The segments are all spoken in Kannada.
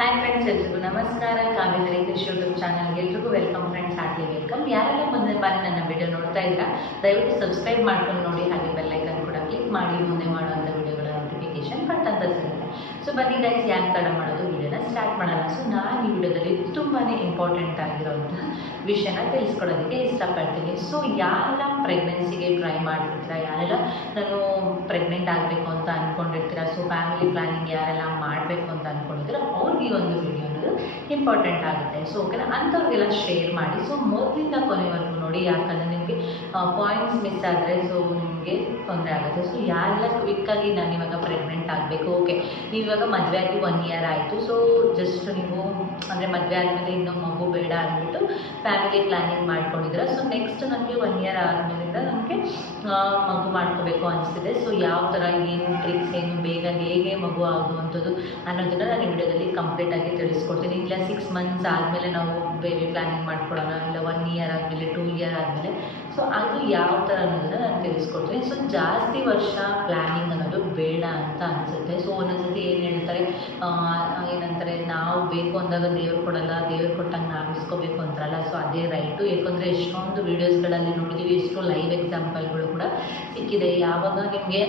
ಹಾಯ್ ಫ್ರೆಂಡ್ಸ್, ಎಲ್ರಿಗೂ ನಮಸ್ಕಾರ. ಕಾವ್ಯದಲ್ಲಿ ಕೃಷಿ ಯೂಟ್ಯೂಬ್ ಚಾನಲ್ಗೆ ಎಲ್ರಿಗೂ ವೆಲ್ಕಮ್ ಫ್ರೆಂಡ್ಸ್, ಹಾರ್ಟ್ಲಿ ವೆಲ್ಕಮ್. ಯಾರೆಲ್ಲ ಮುಂದೆ ಬಾರಿ ನನ್ನ ವಿಡಿಯೋ ನೋಡ್ತಾ ಇದ್ದೀರಾ ದಯವಿಟ್ಟು ಸಬ್ಸ್ಕ್ರೈಬ್ ಮಾಡ್ಕೊಂಡು ನೋಡಿ, ಹಾಗೆ ಬೆಲ್ ಐಕನ್ ಕೂಡ ಕ್ಲಿಕ್ ಮಾಡಿ ಮುಂದೆ ಮಾಡುವಂಥ ವಿಡಿಯೋಗಳ ನೋಟಿಫಿಕೇಶನ್ ಪಟ್ಟಂತ ಸಿಗುತ್ತೆ. ಸೊ ಬನ್ನಿ ಗೈಸ್, ಯಾಕೆ ತಡ ಮಾಡೋದು, ವಿಡಿಯೋನ ಸ್ಟಾರ್ಟ್ ಮಾಡೋಣ. ಸೊ ನಾನು ಈ ವಿಡಿಯೋದಲ್ಲಿ ತುಂಬಾ ಇಂಪಾರ್ಟೆಂಟ್ ಆಗಿರೋಂತಹ ವಿಷಯನ ತಿಳಿಸ್ಕೊಡೋದಕ್ಕೆ ಇಷ್ಟಪಡ್ತೀನಿ. ಸೊ ಯಾರೆಲ್ಲ ಪ್ರೆಗ್ನೆನ್ಸಿಗೆ ಟ್ರೈ ಮಾಡ್ತಿರ್ತೀರಾ, ಯಾರೆಲ್ಲ ನಾನು ಪ್ರೆಗ್ನೆಂಟ್ ಆಗಬೇಕು ಅಂತ ಅಂದ್ಕೊಂಡಿರ್ತೀರಾ, ಸೊ ಫ್ಯಾಮಿಲಿ ಪ್ಲಾನಿಂಗ್ ಯಾರೆಲ್ಲ ಮಾಡಬೇಕು ಅಂತ ಅಂದ್ಕೊಂಡಿರ್ತೀರಾ ಅವ್ರಿಗೆ ಈ ಒಂದು ವಿಡಿಯೋ ಅನ್ನೋದು ಇಂಪಾರ್ಟೆಂಟ್ ಆಗುತ್ತೆ. ಸೊ ಓಕೆನಾ, ಅಂಥವ್ರಿಗೆಲ್ಲ ಶೇರ್ ಮಾಡಿ. ಸೊ ಮೊದಲಿಂದ ಕೊನೆವರೆಗೂ ನೋಡಿ, ಯಾಕಂದರೆ ನಿಮಗೆ ಪಾಯಿಂಟ್ಸ್ ಮಿಸ್ ಆದರೆ ಸೊ ನಿಮಗೆ ತೊಂದರೆ ಆಗುತ್ತೆ. ಸೊ ಯಾರೆಲ್ಲ ಕ್ವಿಕ್ಕಾಗಿ ನಾನು ಇವಾಗ ಪ್ರೆಗ್ನೆಂಟ್ ಆಗಬೇಕು, ಓಕೆ ನೀವು ಇವಾಗ ಮದುವೆ ಆಗಿ 1 ಇಯರ್ ಆಯಿತು, ಸೊ ಜಸ್ಟ್ ನೀವು ಅಂದರೆ ಮದುವೆ ಆದಮೇಲೆ ಇನ್ನೂ ಮಗು ಬೇಡ ಅಂದ್ಬಿಟ್ಟು ಫ್ಯಾಮಿಲಿ ಪ್ಲ್ಯಾನಿಂಗ್ ಮಾಡ್ಕೊಂಡಿದ್ದೀರ. ಸೊ ನೆಕ್ಸ್ಟ್ ನನಗೆ 1 ಇಯರ್ ಆದಮೇಲಿಂದ ನನಗೆ ಮಗು ಮಾಡ್ಕೋಬೇಕು ಅನಿಸ್ತಿದೆ. ಸೊ ಯಾವ ಥರ ಏನು ಟ್ರಿಕ್ಸ್, ಏನು ಬೇಗ ಹೇಗೆ ಮಗು ಆಗುವಂಥದ್ದು ಅನ್ನೋದನ್ನು ನಾನು ಈ ವಿಡಿಯೋದಲ್ಲಿ ಕಂಪ್ಲೀಟಾಗಿ ತಿಳಿಸ್ಕೊಡ್ತೀನಿ. ಇಲ್ಲ 6 ಮಂತ್ಸ್ ಆದಮೇಲೆ ನಾವು ಬೇಬಿ ಪ್ಲ್ಯಾನಿಂಗ್ ಮಾಡ್ಕೊಳ್ಳೋಣ, ಇಲ್ಲ 1 ಇಯರ್ ಆದಮೇಲೆ 2 ಇಯರ್ ಆದಮೇಲೆ, ಸೊ ಅದು ಯಾವ ಥರ ಅನ್ನೋದನ್ನು ನಾನು ತಿಳಿಸ್ಕೊಡ್ತೀನಿ. ಸೊ ಜಾಸ್ತಿ ವರ್ಷ ಪ್ಲ್ಯಾನಿಂಗ್ ಅನ್ನೋದು ಬೇಡ ಅಂತ ಅನಿಸುತ್ತೆ. ಸೊ ಒಂದೊಂದ್ಸತಿ ಏನು ಹೇಳ್ತಾರೆ, ಏನಂತಾರೆ, ನಾವು ಬೇಕು ಅಂದಾಗ ದೇವ್ರು ಕೊಡಲ್ಲ, ದೇವ್ರು ಕೊಟ್ಟಂಗೆ ನಾವು ಇಸ್ಕೋಬೇಕು ಅಂತಾರಲ್ಲ. ಸೊ ಅದೇ ರೈಟು. ಯಾಕಂದರೆ ಎಷ್ಟೊಂದು ವೀಡಿಯೋಸ್ಗಳಲ್ಲಿ ನೋಡಿದ್ದೀವಿ, ಎಷ್ಟೋ ಲೈವ್ ಎಕ್ಸಾಂಪಲ್ಗಳು ಕೂಡ ಸಿಕ್ಕಿದೆ. ಯಾವಾಗ ನಿಮಗೆ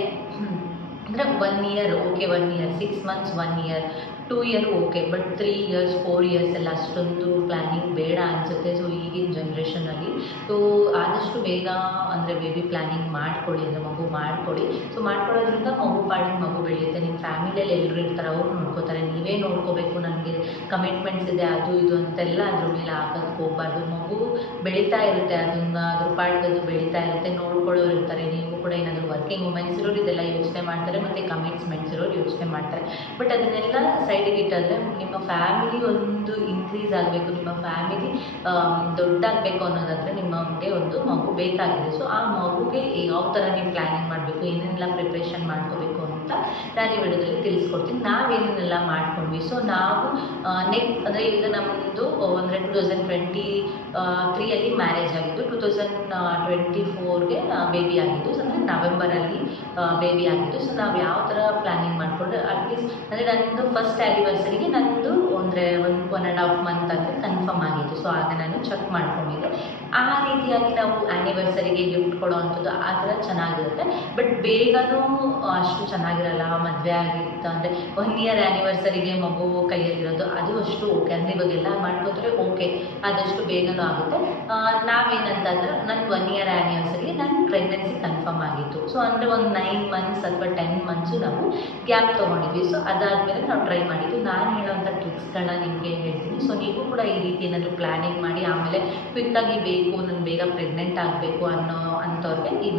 ಅಂದರೆ 1 year okay, 1 year 6 months, 1 year 2 year okay, but 3 years 4 years ಎಲ್ಲ ಅಷ್ಟೊಂದು ಪ್ಲ್ಯಾನಿಂಗ್ ಬೇಡ ಅನಿಸುತ್ತೆ. ಸೊ ಈಗಿನ ಜನ್ರೇಷನಲ್ಲಿ ಸೊ ಆದಷ್ಟು ಬೇಗ ಅಂದರೆ ಬೇಬಿ ಪ್ಲ್ಯಾನಿಂಗ್ ಮಾಡ್ಕೊಳ್ಳಿ, ಅಂದರೆ ಮಗು ಮಾಡ್ಕೊಳ್ಳಿ. ಸೊ ಮಾಡ್ಕೊಳ್ಳೋದ್ರಿಂದ ಮಗು ಪಾಡಿಗೆ ಮಗು ಬೆಳೆಯುತ್ತೆ. ನಿಮ್ಮ ಫ್ಯಾಮಿಲಿಯಲ್ಲಿ ಎಲ್ಲರೂ ಇರ್ತಾರೆ, ಅವ್ರು ನೋಡ್ಕೋತಾರೆ, ನೀವೇ ನೋಡ್ಕೋಬೇಕು. ನನಗೆ ಕಮಿಟ್ಮೆಂಟ್ಸ್ ಇದೆ ಅದು ಇದು ಅಂತೆಲ್ಲ ಅದ್ರ ಮೇಲೆ ಹಾಕೋದಕ್ಕೆ ಹೋಗ್ಬಾರ್ದು. ಮಗು ಬೆಳೀತಾ ಇರುತ್ತೆ, ಅದನ್ನು ಅದ್ರ ಪಾಡಿಗೆ ಅದು ಬೆಳೀತಾ ಇರುತ್ತೆ, ನೋಡ್ಕೊಳ್ಳೋರು ಇರ್ತಾರೆ. ನೀವು ಕೂಡ ಏನಾದರೂ ವರ್ಕಿಂಗ್ ವುಮೆನ್ಸ್ ಇರೋರು ಇದೆಲ್ಲ ಯೋಚನೆ ಮಾಡ್ತಾರೆ, ಮತ್ತು ಕಮಿಟ್ಮೆಂಟ್ಸ್ ಇರೋರು ಯೋಚನೆ ಮಾಡ್ತಾರೆ. ಬಟ್ ಅದನ್ನೆಲ್ಲ ಸೈಡಿಗೆ ಇಟ್ಟಾದರೆ ನಿಮ್ಮ ಫ್ಯಾಮಿಲಿ ಒಂದು ಇನ್ಕ್ರೀಸ್ ಆಗಬೇಕು, ನಿಮ್ಮ ಫ್ಯಾಮಿಲಿ ದೊಡ್ಡಾಗಬೇಕು ಅನ್ನೋದಾದರೆ ನಿಮಗೆ ಒಂದು ಮಗು ಬೇಕಾಗಿದೆ. ಸೊ ಆ ಮಗುಗೆ ಯಾವ ಥರ ನೀವು ಪ್ಲ್ಯಾನಿಂಗ್ ಮಾಡಬೇಕು, ಏನೇನೆಲ್ಲ ಪ್ರಿಪ್ರೇಷನ್ ಮಾಡ್ಕೋಬೇಕು ಅಂತ ನಾನು ಈ ವಿಡಿಯೋದಲ್ಲಿ ತಿಳಿಸ್ಕೊಡ್ತೀನಿ. ನಾವೇನೇನೆಲ್ಲ ಮಾಡ್ಕೊಂಡ್ವಿ. ಸೊ ನಾವು ನೆಕ್ಸ್ಟ್ ಅಂದರೆ ಈಗ ನಮ್ಮದು ಅಂದರೆ 2023 ಮ್ಯಾರೇಜ್ ಆಗಿದ್ದು, 2024ಗೆ ಬೇಬಿ ಆಗಿದ್ದು. ಸೊ ಅಂದರೆ ನವೆಂಬರಲ್ಲಿ ಬೇಬಿ ಆಗಿದ್ದು. ಸೊ ನಾವು ಯಾವ ಥರ ಪ್ಲ್ಯಾನಿಂಗ್ ಮಾಡಿಕೊಂಡ್ರೆ ಅಟ್ಲೀಸ್ಟ್ ಅಂದರೆ ನನ್ನದು ಫಸ್ಟ್ ಆ್ಯನಿವರ್ಸರಿಗೆ ನನ್ನದು ಅಂದರೆ 1.5 ಮಂತ್ ಅಂದರೆ ಕನ್ಫರ್ಮ್ ಆಗಿತ್ತು. ಸೊ ಆಗ ನಾನು ಚೆಕ್ ಮಾಡ್ಕೊಂಡಿದ್ದೆ. ಆ ರೀತಿಯಾಗಿ ನಾವು ಆ್ಯನಿವರ್ಸರಿಗೆ ಗಿಫ್ಟ್ ಕೊಡೋ ಅಂಥದ್ದು ಆ ಥರ ಚೆನ್ನಾಗಿರುತ್ತೆ. ಬಟ್ ಬೇಗನೂ ಅಷ್ಟು ಚೆನ್ನಾಗಿರಲ್ಲ. ಮದುವೆ ಆಗಿತ್ತು ಅಂದರೆ 1 ಇಯರ್ ಆ್ಯನಿವರ್ಸರಿಗೆ ಮಗು ಕೈಯಲ್ಲಿರೋದು ಅದು ಅಷ್ಟು ಓಕೆ, ಅಂದರೆ ಇವಾಗೆಲ್ಲ ಮಾಡ್ಕೋತಾರೆ ಓಕೆ, ಆದಷ್ಟು ಬೇಗನೂ ಆಗುತ್ತೆ. ನಾವೇನಂತಂದ್ರೆ ನನ್ನ 1 ಇಯರ್ ಆ್ಯನಿವರ್ಸರಿಗೆ ನನ್ನ ಪ್ರೆಗ್ನೆನ್ಸಿ ಕನ್ಫರ್ಮ್ ಆಗಿತ್ತು. ಸೊ ಅಂದರೆ ಒಂದು 9 ಮಂತ್ಸ್ ಅಥವಾ 10 ಮಂತ್ಸು ನಾವು ಗ್ಯಾಪ್ ತೊಗೊಂಡಿದ್ವಿ. ಸೊ ಅದಾದಮೇಲೆ ನಾವು ಟ್ರೈ ಮಾಡಿದ್ದು. ನಾನು ಹೇಳೋವಂಥ ಟ್ರಿಕ್ಸ್ಗಳನ್ನ ನಿಮಗೆ ಹೇಳ್ತೀನಿ. ಸೊ ನೀವು ಕೂಡ ಈ ರೀತಿ ಏನಾದರೂ ಪ್ಲ್ಯಾನಿಂಗ್ ಮಾಡಿ ಆಮೇಲೆ ಕ್ವಿಕ್ಕಾಗಿ ಬೇಕು, ನಾನು ಬೇಗ ಪ್ರೆಗ್ನೆಂಟ್ ಆಗಬೇಕು ಅಂಥವ್ರಿಗೆ ಈ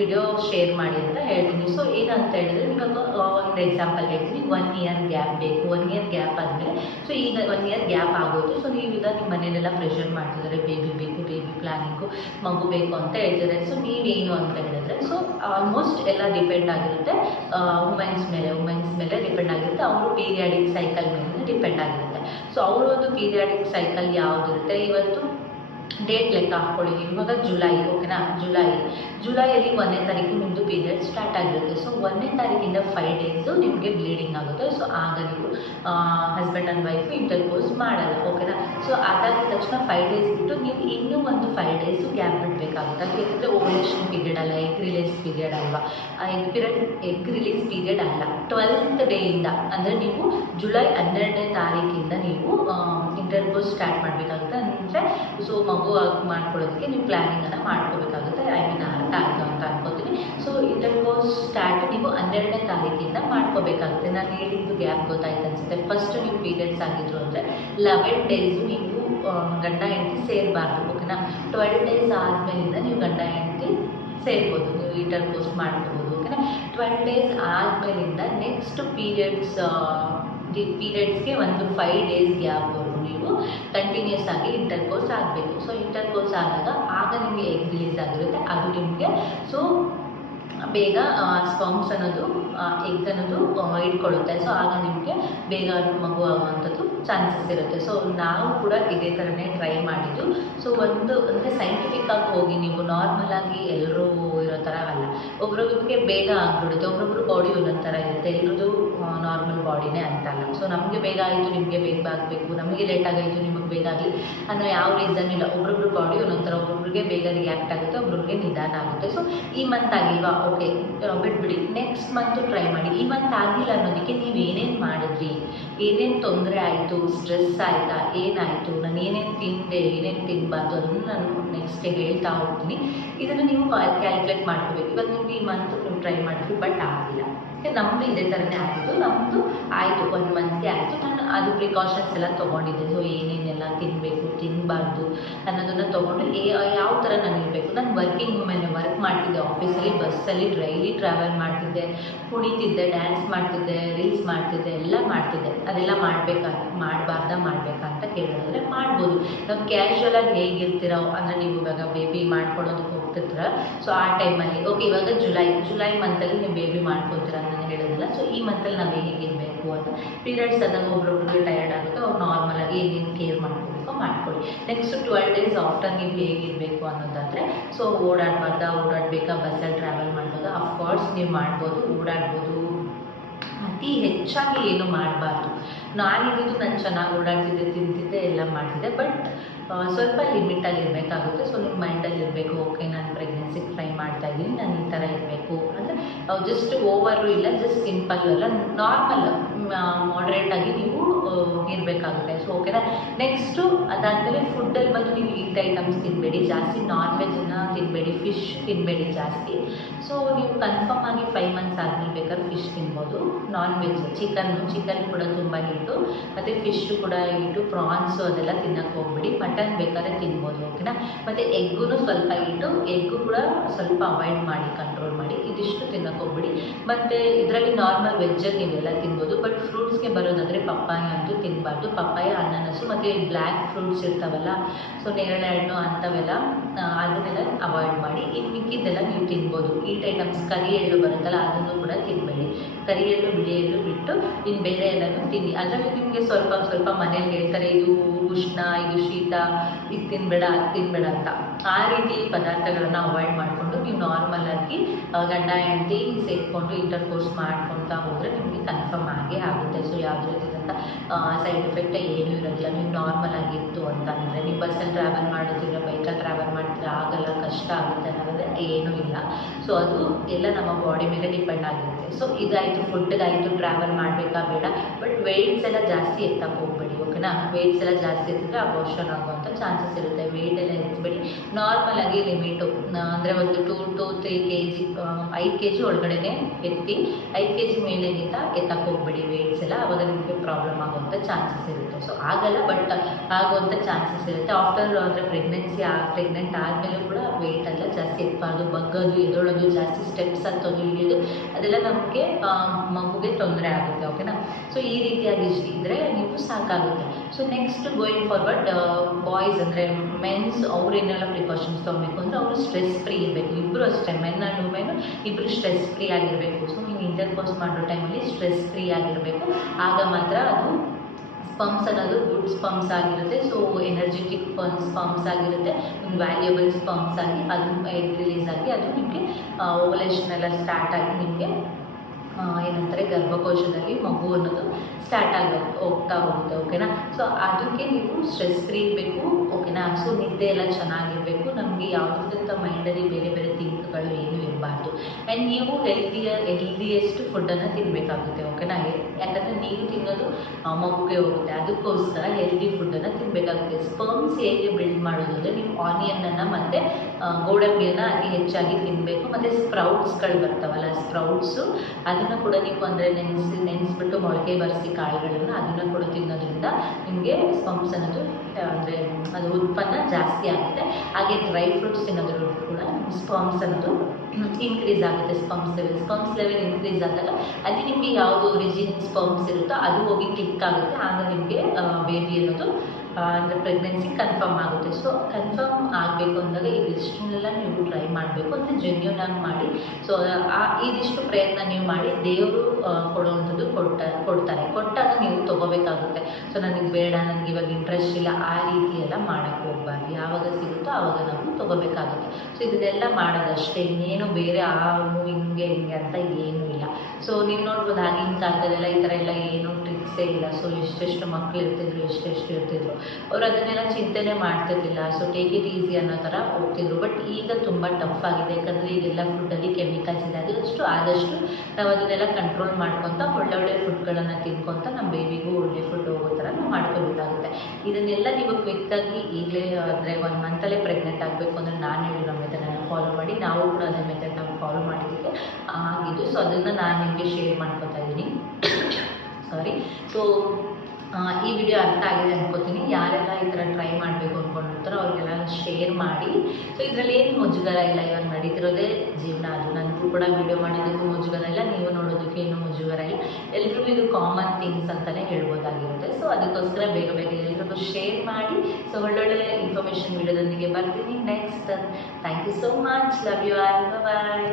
ವಿಡಿಯೋ ಶೇರ್ ಮಾಡಿ ಅಂತ ಹೇಳ್ತೀನಿ. ಸೊ ಏನಂತ ಹೇಳಿದ್ರೆ, ಇವಾಗ ಒಂದು ಎಕ್ಸಾಂಪಲ್ ಹೇಳ್ತೀನಿ. 1 ಇಯರ್ ಗ್ಯಾಪ್ ಬೇಕು. 1 ಇಯರ್ ಗ್ಯಾಪ್ ಆದಮೇಲೆ ಸೊ ಈಗ 1 ಇಯರ್ ಗ್ಯಾಪ್ ಆಗೋದು. ಸೊ ನೀವು ಈಗ ನಿಮ್ಮ ಮನೆಯಲ್ಲೆಲ್ಲ ಪ್ರೆಷರ್ ಮಾಡ್ತಿದ್ದಾರೆ, ಬೇಬಿ ಬೇಕು, ಬೇಬಿ ಪ್ಲ್ಯಾನಿಂಗು, ಮಗು ಬೇಕು ಅಂತ ಹೇಳ್ತಿದ್ದಾರೆ. ಸೊ ನೀವೇನು ಅಂತ ಹೇಳಿದ್ರೆ, ಸೊ ಆಲ್ಮೋಸ್ಟ್ ಎಲ್ಲ ಡಿಪೆಂಡ್ ಆಗಿರುತ್ತೆ ವುಮೆನ್ಸ್ ಮೇಲೆ ಡಿಪೆಂಡ್ ಆಗಿರುತ್ತೆ. ಅವರು ಪೀರಿಯಾಡಿಕ್ ಸೈಕಲ್ ಮೇಲೆ ಡಿಪೆಂಡ್ ಆಗಿರುತ್ತೆ. ಸೊ ಅವರು ಒಂದು ಪೀರಿಯಾಡಿಕ್ ಸೈಕಲ್ ಯಾವುದಿರುತ್ತೆ, ಇವತ್ತು ಡೇಟ್ ಲೆಕ್ಕ ಹಾಕ್ಕೊಳ್ಳಿ. ಇವಾಗ ಜುಲೈ ಓಕೆನಾ, ಜುಲೈಯಲ್ಲಿ 1ನೇ ತಾರೀಕು ನಿಮ್ಮದು ಪೀರಿಯಡ್ ಸ್ಟಾರ್ಟ್ ಆಗಿರುತ್ತೆ. ಸೊ 1ನೇ ತಾರೀಕಿಂದ 5 ಡೇಸು ನಿಮಗೆ ಬ್ಲೀಡಿಂಗ್ ಆಗುತ್ತೆ. ಸೊ ಆಗ ನೀವು ಹಸ್ಬೆಂಡ್ ಆ್ಯಂಡ್ ವೈಫು ಇಂಟರ್ಕೋರ್ಸ್ ಮಾಡಲ್ಲ ಓಕೆನಾ. ಸೊ ಅದಾದ ತಕ್ಷಣ 5 ಡೇಸ್ ಬಿಟ್ಟು ನೀವು ಇನ್ನೂ ಒಂದು 5 ಡೇಸು ಗ್ಯಾಪ್ ಬಿಡಬೇಕಾಗುತ್ತೆ. ಯಾಕೆಂದರೆ ಓವಲೇಷನ್ ಪೀರಿಯಡ್ ಅಲ್ಲ, ಎಗ್ ರಿಲೀಸ್ ಪೀರಿಯಡ್ ಅಲ್ವಾ, ಎಗ್ ರಿಲೀಸ್ ಪೀರಿಯಡ್ ಅಲ್ಲ. 12th ಡೇಯಿಂದ ಅಂದರೆ ನೀವು ಜುಲೈ 12ನೇ ತಾರೀಕಿಂದ ನೀವು ಇಂಟರ್ಕೋರ್ಸ್ ಸ್ಟಾರ್ಟ್ ಮಾಡಬೇಕಾಗುತ್ತೆ. ಅಂದರೆ ಸೊ ಮಗು ಮಾಡ್ಕೊಳ್ಳೋದಕ್ಕೆ ನೀವು ಪ್ಲ್ಯಾನಿಂಗನ್ನು ಮಾಡ್ಕೋಬೇಕಾಗುತ್ತೆ. ಅರ್ಥ ಆಯಿತು ಅಂತ ಅನ್ಕೋತೀನಿ. ಸೊ ಇಂಟರ್ಕೋರ್ಸ್ ಸ್ಟಾರ್ಟ್ ನೀವು 12ನೇ ತಾರೀಕಿಂದ ಮಾಡ್ಕೋಬೇಕಾಗುತ್ತೆ. ನಾನು ಹೇಳಿದ್ದು ಗ್ಯಾಪ್ ಗೊತ್ತಾಯ್ತು ಅನಿಸುತ್ತೆ. ಫಸ್ಟ್ ನೀವು ಪೀರಿಯಡ್ಸ್ ಆಗಿದ್ರು ಅಂದರೆ 11 ಡೇಸು ನೀವು ಗಂಡ ಹೆಂಡತಿ ಸೇರಬಾರ್ದು ಓಕೆನಾ. 12 ಡೇಸ್ ಆದಮೇಲಿಂದ ನೀವು ಗಂಡ ಹೆಂಡತಿ ಸೇರ್ಬೋದು, ನೀವು ಇಂಟರ್ಕೋರ್ಸ್ ಮಾಡ್ಕೋಬೋದು ಓಕೆನಾ. 12 ಡೇಸ್ ಆದಮೇಲಿಂದ ನೆಕ್ಸ್ಟ್ ಪೀರಿಯಡ್ಸ್ಗೆ ಒಂದು 5 ಡೇಸ್ ಗ್ಯಾಪ್ವರೆಗೂ ನೀವು ಕಂಟಿನ್ಯೂಸ್ ಆಗಿ ಇಂಟರ್ಕೋರ್ಸ್ ಆಗಬೇಕು. ಸೊ ಇಂಟರ್ಕೋರ್ಸ್ ಆಗ ನಿಮಗೆ ಎಗ್ ರಿಲೀಸ್ ಆಗಿರುತ್ತೆ. ಅದು ನಿಮಗೆ ಸೊ ಬೇಗ ಸ್ಪರ್ಮ್ಸ್ ಅನ್ನೋದು ಎಗ್ ಅನ್ನೋದು ಇಟ್ಕೊಳ್ಳುತ್ತೆ. ಸೊ ಆಗ ನಿಮಗೆ ಬೇಗ ಮಗು ಆಗುವಂಥದ್ದು ಚಾನ್ಸಸ್ ಇರುತ್ತೆ. ಸೊ ನಾವು ಕೂಡ ಇದೇ ಥರನೇ ಟ್ರೈ ಮಾಡಿದ್ದು. ಸೊ ಒಂದು ಅಂದರೆ ಸೈಂಟಿಫಿಕ್ಕಾಗಿ ಹೋಗಿ ನೀವು ನಾರ್ಮಲಾಗಿ ಎಲ್ಲರೂ ಗೊತ್ತಿರೋ ಥರ ಅಲ್ಲ. ಒಬ್ರೊಬ್ರಿಗೆ ಬೇಗ ಆಗ್ಬಿಡುತ್ತೆ, ಒಬ್ರೊಬ್ರು ಬಾಡಿ ಒಂದೊಂದು ಥರ ಇರುತ್ತೆ, ಎಲ್ಲರದ್ದು ನಾರ್ಮಲ್ ಬಾಡಿನೇ ಅಂತಲ್ಲ. ಸೊ ನಮಗೆ ಬೇಗ ಆಯಿತು ನಿಮಗೆ ಬೇಗ ಆಗಬೇಕು, ನಮಗೆ ಲೇಟ್ ಆಗಾಯಿತು ನಿಮಗೆ ಬೇಗ ಆಗಲಿ ಅನ್ನೋ ಯಾವ ರೀಸನ್ ಇಲ್ಲ. ಒಬ್ರೊಬ್ರು ಬಾಡಿ ಒಂದೊಂದು ಥರ, ಒಬ್ರೊಬ್ರಿಗೆ ಬೇಗ ರಿಯಾಕ್ಟ್ ಆಗುತ್ತೆ, ಒಬ್ರೊಬ್ರಿಗೆ ನಿಧಾನ ಆಗುತ್ತೆ. ಸೊ ಈ ಮಂತ್ ಆಗಿಲ್ವಾ, ಓಕೆ ಬಿಟ್ಬಿಡಿ, ನೆಕ್ಸ್ಟ್ ಮಂತು ಟ್ರೈ ಮಾಡಿ. ಈ ಮಂತ್ ಆಗಿಲ್ಲ ಅನ್ನೋದಕ್ಕೆ ನೀವು ಏನೇನು ಮಾಡಿದ್ರಿ, ಏನೇನು ತೊಂದರೆ ಆಯಿತು, ಸ್ಟ್ರೆಸ್ ಆಯಿತಾ, ಏನಾಯಿತು, ನಾನು ಏನೇನು ತಿಂದೆ, ಏನೇನು ತಿನ್ನಬಾರ್ದು ಅದನ್ನು ನಾನು ನೆಕ್ಸ್ಟ್ ಹೇಳ್ತಾ ಹೋಗ್ತೀನಿ. ಇದನ್ನು ನೀವು ಕ್ಯಾಲ್ಕುಲೇಟ್ ಮಾಡ್ಕೋಬೇಕು. ಇವಾಗ ನಿಮ್ಗೆ ಈ ಮಂತ್ ನೀವು ಟ್ರೈ ಮಾಡಿದ್ವಿ ಬಟ್ ಆಗಿಲ್ಲ. ನಮ್ಮದು ಇದೇ ಥರನೇ ಆಗಿದ್ದು, ನಮ್ಮದು ಆಯಿತು 1 ಮಂತ್ಗೆ ಆಯಿತು. ನಾನು ಅದು ಪ್ರಿಕಾಷನ್ಸ್ ಎಲ್ಲ ತೊಗೊಂಡಿದ್ದೆ. ಸೊ ಏನೇನೆಲ್ಲ ತಿನ್ನಬೇಕು ತಿನ್ನಬಾರ್ದು ಅನ್ನೋದನ್ನು ತೊಗೊಂಡು ಯಾವ ಥರ ನಾನು ಇರಬೇಕು. ನಾನು ವರ್ಕಿಂಗ್ ವುಮೆನ್, ವರ್ಕ್ ಮಾಡ್ತಿದ್ದೆ ಆಫೀಸಲ್ಲಿ, ಬಸ್ಸಲ್ಲಿ ಡೈಲಿ ಟ್ರಾವೆಲ್ ಮಾಡ್ತಿದ್ದೆ, ಕುಣಿತಿದ್ದೆ, ಡ್ಯಾನ್ಸ್ ಮಾಡ್ತಿದ್ದೆ, ರೀಲ್ಸ್ ಮಾಡ್ತಿದ್ದೆ, ಎಲ್ಲ ಮಾಡ್ತಿದ್ದೆ. ಅದೆಲ್ಲ ಮಾಡಬೇಕಾ ಅಂತ ಕೇಳಿದ್ರೆ ಮಾಡ್ಬೋದು. ನಾವು ಕ್ಯಾಶುವಲಾಗಿ ಹೇಗಿರ್ತೀರೋ ಅಂದರೆ ನೀವು ಇವಾಗ ಬೇಬಿ ಮಾಡ್ಕೊಳೋದಕ್ಕೆ ಹೋಗ್ತಿರ್ತೀರ, ಸೊ ಆ ಟೈಮಲ್ಲಿ ಓಕೆ ಇವಾಗ ಜುಲೈ ಮಂತಲ್ಲಿ ನೀವು ಬೇಬಿ ಮಾಡ್ಕೊತೀರ ನಾನು ಹೇಳಿದ್ನಲ್ಲ. ಸೊ ಈ ಮಂತಲ್ಲಿ ನಾವು ಹೇಗಿರಬೇಕು ಅಂತ, ಪೀರಿಯಡ್ಸ್ ಆದಾಗ ಒಬ್ರೊಬ್ರಿಗೆ ಟಯರ್ಡ್ ಆಗುತ್ತೆ, ಅವ್ರು ನಾರ್ಮಲಾಗಿ ಏನೇನು ಕೇರ್ ಮಾಡ್ಕೋಬೇಕೋ ಮಾಡ್ಕೊಳ್ಳಿ. ನೆಕ್ಸ್ಟ್ 12 days ಆಫ್ಟರ್ ನೀವು ಹೇಗಿರಬೇಕು ಅನ್ನೋದಾದರೆ, ಸೊ ಓಡಾಡಬೇಕಾ, ಬಸ್ಸಲ್ಲಿ ಟ್ರಾವೆಲ್ ಮಾಡ್ಬೋದು, ಅಫ್ಕೋರ್ಸ್ ನೀವು ಮಾಡ್ಬೋದು, ಓಡಾಡ್ಬೋದು. ಅತಿ ಹೆಚ್ಚಾಗಿ ಏನು ಮಾಡಬಾರ್ದು. ನಾನಿದ್ದು ನಾನು ಚೆನ್ನಾಗಿ ಓಡಾಡ್ತಿದ್ದೆ, ತಿಂತಿದ್ದೆ, ಎಲ್ಲ ಮಾಡ್ತಿದ್ದೆ, ಬಟ್ ಸ್ವಲ್ಪ ಲಿಮಿಟಲ್ಲಿ ಇರಬೇಕಾಗುತ್ತೆ. ಸೊ ನಿಮ್ಮ ಮೈಂಡಲ್ಲಿ ಇರಬೇಕು, ಓಕೆ ನಾನು ಪ್ರೆಗ್ನೆನ್ಸಿಗೆ ಟ್ರೈ ಮಾಡ್ತಾಯಿದ್ದೀನಿ, ನಾನು ಈ ಥರ ಇರಬೇಕು ಅಂದರೆ ಜಸ್ಟ್ ಓವರು ಇಲ್ಲ, ಜಸ್ಟ್ ಸಿಂಪಲ್ಲು ಅಲ್ಲ, ನಾರ್ಮಲ್ ಮಾಡ್ರೇಟಾಗಿ ನೀವು ಇರಬೇಕಾಗುತ್ತೆ. ಸೊ ಓಕೆನಾ. ನೆಕ್ಸ್ಟು ಅದಾದಮೇಲೆ ಫುಡ್ಡಲ್ಲಿ ಬಂದು ನೀವು ಈಟ್ ಐಟಮ್ಸ್ ತಿನ್ನಬೇಡಿ ಜಾಸ್ತಿ, ನಾನ್ ವೆಜ್ಜನ್ನು ತಿನ್ನಬೇಡಿ, ಫಿಶ್ ತಿನ್ನಬೇಡಿ ಜಾಸ್ತಿ. ಸೊ ನೀವು ಕನ್ಫರ್ಮ್ ಆಗಿ 5 months ಆದಮೇಲೆ ಬೇಕಾದ್ರೆ ಫಿಶ್ ತಿನ್ಬೋದು. ನಾನ್ ವೆಜ್ ಚಿಕನ್ ಕೂಡ ತುಂಬ ಹೀಟು, ಮತ್ತು ಫಿಶ್ಶು ಕೂಡ ಹೀಟು, ಪ್ರಾನ್ಸು ಅದೆಲ್ಲ ತಿನ್ನೋಕ್ಕೆ ಹೋಗ್ಬಿಡಿ. ಮಟನ್ ಬೇಕಾದ್ರೆ ತಿನ್ಬೋದು, ಓಕೆನಾ. ಮತ್ತು ಎಗ್ಗೂ ಸ್ವಲ್ಪ ಹೀಟು, ಎಗ್ಗು ಕೂಡ ಸ್ವಲ್ಪ ಅವಾಯ್ಡ್ ಮಾಡಿ, ಕಂಟ್ರೋಲ್ ಮಾಡಿ, ಇದಿಷ್ಟು ತಿನ್ನೋಕ್ಕೆ ಹೋಗ್ಬಿಡಿ. ಮತ್ತು ಇದರಲ್ಲಿ ನಾರ್ಮಲ್ ವೆಜ್ಜಲ್ಲಿ ನೀವೆಲ್ಲ ತಿನ್ಬೋದು, ಬಟ್ ಫ್ರೂಟ್ಸ್ಗೆ ಬರೋದಾದರೆ ಪಪ್ಪಾಯ ಅಂತೂ ತಿನ್ನಬಾರ್ದು. ಪಪ್ಪಾಯ, ಅನಾನಸು ಮತ್ತು ಬ್ಲ್ಯಾಕ್ ಫ್ರೂಟ್ಸ್ ಇರ್ತಾವಲ್ಲ, ಸೊ ನೇರಳೆ ಹಣ್ಣು ಅಂಥವೆಲ್ಲ ಅದನ್ನೆಲ್ಲ ಅವಾಯ್ಡ್ ಮಾಡಿ. ಇನ್ನು ಮಿಕ್ಕಿದ್ದೆಲ್ಲ ನೀವು ತಿನ್ಬೋದು. ಈಟ್ ಐಟಮ್ಸ್, ಕರಿ ಎಳ್ಳು ಬರುತ್ತಲ್ಲ ಅದನ್ನು ಕೂಡ ತಿನ್ನಬೇಡಿ. ಕರಿ ಎಳ್ಳು, ಬಿಳಿ ಎಳ್ಳು ಬಿಟ್ಟು ಇನ್ನು ಬೇರೆ ಎಲ್ಲನೂ ತಿನ್ನಿ. ಅದರಲ್ಲಿ ನಿಮಗೆ ಸ್ವಲ್ಪ ಮನೇಲಿ ಹೇಳ್ತಾರೆ ಇದು ಉಷ್ಣ, ಇದು ಶೀತ, ಇದು ತಿನ್ನಬೇಡ, ಅದು ತಿನ್ನಬೇಡ ಅಂತ. ಆ ರೀತಿ ಪದಾರ್ಥಗಳನ್ನು ಅವಾಯ್ಡ್ ಮಾಡಿಕೊಂಡು ನೀವು ನಾರ್ಮಲಾಗಿ ಗಂಡ ಹೆಂಡತಿ ಸೇರಿಕೊಂಡು ಇಂಟರ್ಕೋರ್ಸ್ ಮಾಡ್ಕೊತಾ ಹೋದರೆ ನಿಮಗೆ ಕನ್ಫರ್ಮ್ ಆಗೇ ಆಗುತ್ತೆ. ಸೊ ಯಾವುದೇ ರೀತಿಯಾದಂಥ ಸೈಡ್ ಎಫೆಕ್ಟ್ ಏನೂ ಇರೋದಿಲ್ಲ. ನೀವು ನಾರ್ಮಲ್ ಆಗಿತ್ತು ಅಂತಂದರೆ, ನೀವು ಬಸ್ಸಲ್ಲಿ ಟ್ರಾವೆಲ್ ಮಾಡಿದ್ರೆ, ಬೈಕಲ್ಲಿ ಟ್ರಾವೆಲ್ ಮಾಡ್ತಿದ್ರೆ ಆಗಲ್ಲ, ಕಷ್ಟ ಆಗುತ್ತೆ ಅನ್ನೋದ್ರೆ ಏನೂ ಇಲ್ಲ. ಸೊ ಅದು ಎಲ್ಲ ನಮ್ಮ ಬಾಡಿ ಮೇಲೆ ಡಿಪೆಂಡ್ ಆಗಿರುತ್ತೆ. ಸೊ ಇದಾಯಿತು, ಫುಡ್ಗಾಯಿತು, ಟ್ರಾವೆಲ್ ಮಾಡಬೇಕಾ ಬೇಡ, ಬಟ್ ವೆಯ್ಟ್ಸ್ ಎಲ್ಲ ಜಾಸ್ತಿ ಎತ್ತಕ್ಕೆ ಹೋಗ್ಬೇಡಿ, ಓಕೆನಾ. ವೆಯ್ಟ್ಸ್ ಎಲ್ಲ ಜಾಸ್ತಿ ಎತ್ತಿದ್ರೆ ಅಬೋರ್ಷನ್ ಆಗುವಂಥ ಚಾನ್ಸಸ್ ಇರುತ್ತೆ. ವೆಯ್ಟ್ ಎಲ್ಲ ಎತ್ತಬೇಡಿ, ನಾರ್ಮಲಾಗಿ ಲಿಮಿಟು ಅಂದರೆ ಒಂದು 2 to 3 kg, 5 kg ಒಳಗಡೆ ಎತ್ತಿ, 5 kg ಮೇಲೆಗಿಂತ ಎತ್ತಕ್ಕೆ ಹೋಗ್ಬೇಡಿ ವೆಯ್ಟ್ಸ್ ಎಲ್ಲ. ಆವಾಗ ನಿಮಗೆ ಪ್ರಾಬ್ಲಮ್ ಆಗುವಂಥ ಚಾನ್ಸಸ್ ಇರುತ್ತೆ. ಸೊ ಆಗಲ್ಲ, ಬಟ್ ಆಗುವಂಥ ಚಾನ್ಸಸ್ ಇರುತ್ತೆ. ಆಫ್ಟರ್ ಅಂದರೆ ಪ್ರೆಗ್ನೆಂಟ್ ಆದಮೇಲೂ ಕೂಡ ವೆಯ್ಟ್ ಎಲ್ಲ ಜಾಸ್ತಿ ಎತ್ತಬಾರ್ದು. ಬಗ್ಗೋದು, ಎದೊಳೋದು, ಜಾಸ್ತಿ ಸ್ಟೆಪ್ಸ್ ಹತ್ತೋದು, ಇಳಿಯೋದು ಅದೆಲ್ಲ ನಮಗೆ ಮಗುಗೆ ತೊಂದರೆ ಆಗುತ್ತೆ, ಓಕೆನಾ. ಸೊ ಈ ರೀತಿಯಾಗಿ ಇದ್ದರೆ ನೀವು ಸಾಕಾಗುತ್ತೆ. So next going forward, boys ಅಂದರೆ ಮೆನ್ಸ್, ಅವ್ರೇನೆಲ್ಲ ಪ್ರಿಕಾಷನ್ಸ್ ತೊಗೊಬೇಕು ಅಂದರೆ ಅವರು ಸ್ಟ್ರೆಸ್ ಫ್ರೀ ಇರಬೇಕು. ಇಬ್ಬರು ಅಷ್ಟೇ, ಮೆನ್ ಆ್ಯಂಡ್ ವುಮೆನ್ ಇಬ್ಬರು ಸ್ಟ್ರೆಸ್ ಫ್ರೀ ಆಗಿರಬೇಕು. ಸೊ ನೀವು ಇಂಟರ್ಕೋರ್ಸ್ ಮಾಡೋ ಟೈಮಲ್ಲಿ ಸ್ಟ್ರೆಸ್ ಫ್ರೀ ಆಗಿರಬೇಕು. ಆಗ ಮಾತ್ರ ಅದು ಸ್ಪಮ್ಸ್ ಅನ್ನೋದು ಗುಡ್ ಸ್ಪಮ್ಸ್ ಆಗಿರುತ್ತೆ. ಸೊ ಎನರ್ಜೆಟಿಕ್ ಸ್ಪಮ್ಸ್ ಆಗಿರುತ್ತೆ, ವ್ಯಾಲ್ಯೂಬಲ್ ಸ್ಪಮ್ಸ್ ಆಗಿ ಅದು ಎಗ್ ರಿಲೀಸ್ ಆಗಿ ಅದು ನಿಮಗೆ ಓವಲೇಷನ್ ಎಲ್ಲ ಸ್ಟಾರ್ಟ್ ಆಗಿ ನಿಮಗೆ ಏನಂತಾರೆ ಗರ್ಭಕೋಶದಲ್ಲಿ ಮಗು ಅನ್ನೋದು ಸ್ಟಾರ್ಟ್ ಹೋಗ್ತಾ ಹೋಗುತ್ತೆ, ಓಕೆನಾ. ಸೊ ಅದಕ್ಕೆ ನೀವು ಸ್ಟ್ರೆಸ್ ಫ್ರೀ ಇರಬೇಕು, ಓಕೆನಾ. ಸೊ ನಿದ್ದೆ ಎಲ್ಲ ಚೆನ್ನಾಗಿರಬೇಕು. ನಮಗೆ ಯಾವುದಂಥ ಮೈಂಡಲ್ಲಿ ಬೇರೆ ಬೇರೆ ಥಿಂಕ್ಗಳು ಏನೂ ಇರಬಾರ್ದು. ಆ್ಯಂಡ್ ನೀವು ಹೆಲ್ದಿಯೆಸ್ಟ್ ಫುಡ್ಡನ್ನು ತಿನ್ನಬೇಕಾಗುತ್ತೆ, ಓಕೆನಾ. ಯಾಕಂದರೆ ನೀವು ತಿನ್ನೋದು ಮಗುಗೆ ಹೋಗುತ್ತೆ, ಅದಕ್ಕೋಸ್ಕರ ಹೆಲ್ದಿ ಫುಡ್ಡನ್ನು ತಿನ್ನಬೇಕಾಗುತ್ತೆ. ಸ್ಪರ್ಮ್ಸ್ ಹೇಗೆ ಬಿಲ್ಡ್ ಮಾಡೋದು ಅಂದರೆ ನೀವು ಆನಿಯನನ್ನು ಮತ್ತು ಗೋಡಂಬಿಯನ್ನು ಅತಿ ಹೆಚ್ಚಾಗಿ ತಿನ್ನಬೇಕು. ಮತ್ತು ಸ್ಪ್ರೌಟ್ಸ್ಗಳು ಬರ್ತಾವಲ್ಲ, ಸ್ಪ್ರೌಟ್ಸು ಅದನ್ನು ಕೂಡ ನೀವು ಅಂದರೆ ನೆನೆಸ್ಬಿಟ್ಟು ಮೊಳಕೆ ಬರೆಸಿ ಕಾಳುಗಳನ್ನು ಅದನ್ನು ಕೂಡ ತಿನ್ನೋದ್ರಿಂದ ನಿಮಗೆ ಸ್ಪಮ್ಸ್ ಅನ್ನೋದು ಅಂದರೆ ಅದು ಉತ್ಪನ್ನ ಜಾಸ್ತಿ ಆಗುತ್ತೆ. ಹಾಗೆ ಡ್ರೈ ಫ್ರೂಟ್ಸ್ ತಿನ್ನೋದ್ರೂ ಕೂಡ ಸ್ಪಮ್ಸ್ ಅನ್ನೋದು ಇನ್ಕ್ರೀಸ್ ಆಗುತ್ತೆ. ಸ್ಪಮ್ಸ್ ಲೆವೆಲ್ ಇನ್ಕ್ರೀಸ್ ಆದಾಗ ಅಲ್ಲಿ ನಿಮಗೆ ಯಾವುದು ಒರಿಜಿನ್ ಸ್ಪಮ್ಸ್ ಇರುತ್ತೋ ಅದು ಹೋಗಿ ಕ್ಲಿಕ್ ಆಗುತ್ತೆ. ಆಗ ನಿಮಗೆ ಬೇಬಿ ಅನ್ನೋದು ಅಂದರೆ ಪ್ರೆಗ್ನೆನ್ಸಿ ಕನ್ಫರ್ಮ್ ಆಗುತ್ತೆ. ಸೊ ಕನ್ಫರ್ಮ್ ಆಗಬೇಕು ಅಂದಾಗ ಇದಿಷ್ಟನ್ನೆಲ್ಲ ನೀವು ಟ್ರೈ ಮಾಡಬೇಕು, ಅಂದರೆ ಜೆನ್ಯೂನ್ ಆಗಿ ಮಾಡಿ. ಸೊ ಇದಿಷ್ಟು ಪ್ರಯತ್ನ ನೀವು ಮಾಡಿ, ದೇವರು ಕೊಡುವಂಥದ್ದು ಕೊಡ್ತಾರೆ. ಕೊಟ್ಟಾಗ ನೀವು ತೊಗೋಬೇಕಾಗುತ್ತೆ. ಸೊ ನನಗೆ ಬೇಡ, ನನಗೆ ಇವಾಗ ಇಂಟ್ರೆಸ್ಟ್ ಇಲ್ಲ, ಆ ರೀತಿ ಎಲ್ಲ ಮಾಡೋಕ್ಕೆ ಹೋಗ್ಬಾರ್ದು. ಯಾವಾಗ ಸಿಗುತ್ತೋ ಆವಾಗ ನಾವು ತೊಗೋಬೇಕಾಗುತ್ತೆ. ಸೊ ಇದನ್ನೆಲ್ಲ ಮಾಡೋದಷ್ಟೇ, ಇನ್ನೇನು ಬೇರೆ ಹಿಂಗೆ ಅಂತ ಏನೂ ಇಲ್ಲ. ಸೊ ನೀವು ನೋಡ್ಬೋದು ಆಗಿನ ಕಾಲದಲ್ಲೆಲ್ಲ ಈ ಥರ ಎಲ್ಲ ಏನೂ ಟ್ರಿಕ್ಸೇ ಇಲ್ಲ. ಸೊ ಎಷ್ಟೆಷ್ಟು ಮಕ್ಳು ಇರ್ತಿದ್ರು, ಎಷ್ಟೆಷ್ಟು ಇರ್ತಿದ್ರು, ಅವ್ರು ಅದನ್ನೆಲ್ಲ ಚಿಂತೆನೇ ಮಾಡ್ತಿರ್ಲಿಲ್ಲ. ಸೊ ಟೇಕ್ ಇಟ್ ಈಸಿ ಅನ್ನೋ ಥರ ಹೋಗ್ತಿದ್ರು. ಬಟ್ ಈಗ ತುಂಬ ಟಫ್ ಆಗಿದೆ, ಯಾಕಂದರೆ ಈಗೆಲ್ಲ ಫುಡ್ಡಲ್ಲಿ ಕೆಮಿಕಲ್ಸ್ ಇದೆ. ಆದಷ್ಟು ನಾವು ಅದನ್ನೆಲ್ಲ ಕಂಟ್ರೋಲ್ ಮಾಡ್ಕೊತ ಒಳ್ಳೊಳ್ಳೆ ಫುಡ್ಗಳನ್ನು ತಿನ್ಕೊತ ನಮ್ಮ ಬೇಬಿಗೂ ಒಳ್ಳೆ ಫುಡ್ ಹೋಗೋ ಥರ ನಾವು ಮಾಡ್ಕೋಬೇಕಾಗುತ್ತೆ. ಇದನ್ನೆಲ್ಲ ನೀವು ಕ್ವಿಕ್ಕಾಗಿ ಈಗಲೇ ಅಂದರೆ 1 ಮಂತಲ್ಲೇ ಪ್ರೆಗ್ನೆಂಟ್ ಆಗಬೇಕು ಅಂದರೆ ನಾನು ಹೇಳಿರೋ ಮೆಥಡನ್ನು ಫಾಲೋ ಮಾಡಿ, ನಾವು ಕೂಡ ಅದೇ ಮೆಥಡ್ ನಾವು ಫಾಲೋ ಮಾಡಿದ್ದಕ್ಕೆ ಆಗಿದ್ದು. ಸೊ ಅದನ್ನು ನಾನು ನಿಮಗೆ ಶೇರ್ ಮಾಡ್ಕೊತಾ ಇದ್ದೀನಿ. ಸಾರಿ. ಸೊ ಈ ವಿಡಿಯೋ ಅರ್ಥ ಆಗಿದೆ ಅನ್ಕೋತೀನಿ. ಯಾರೆಲ್ಲ ಈ ಥರ ಟ್ರೈ ಮಾಡಬೇಕು ಅಂದ್ಕೊಂಡಿರ್ತಾರೋ ಅವ್ರಿಗೆಲ್ಲ ಶೇರ್ ಮಾಡಿ. ಸೊ ಇದರಲ್ಲಿ ಏನು ಮುಜುಗರ ಇಲ್ಲ, ಇವಾಗ ನಡೀತಿರೋದೇ ಜೀವನ. ಅದು ನನಗೂ ಕೂಡ ವಿಡಿಯೋ ಮಾಡೋದಕ್ಕೂ ಮುಜುಗರ ಇಲ್ಲ, ನೀವು ನೋಡೋದಕ್ಕೆ ಏನೂ ಮುಜುಗರ ಇಲ್ಲ. ಎಲ್ರಿಗೂ ಇದು ಕಾಮನ್ ಥಿಂಗ್ಸ್ ಅಂತಲೇ ಹೇಳ್ಬೋದಾಗಿರುತ್ತೆ. ಸೊ ಅದಕ್ಕೋಸ್ಕರ ಬೇಗ ಎಲ್ರಿಗೂ ಶೇರ್ ಮಾಡಿ. ಸೊ ಒಳ್ಳೊಳ್ಳೆ ಇನ್ಫಾರ್ಮೇಷನ್ ವಿಡಿಯೋದೊಂದಿಗೆ ಬರ್ತೀನಿ next. Thank you so much. Love you all. Bye.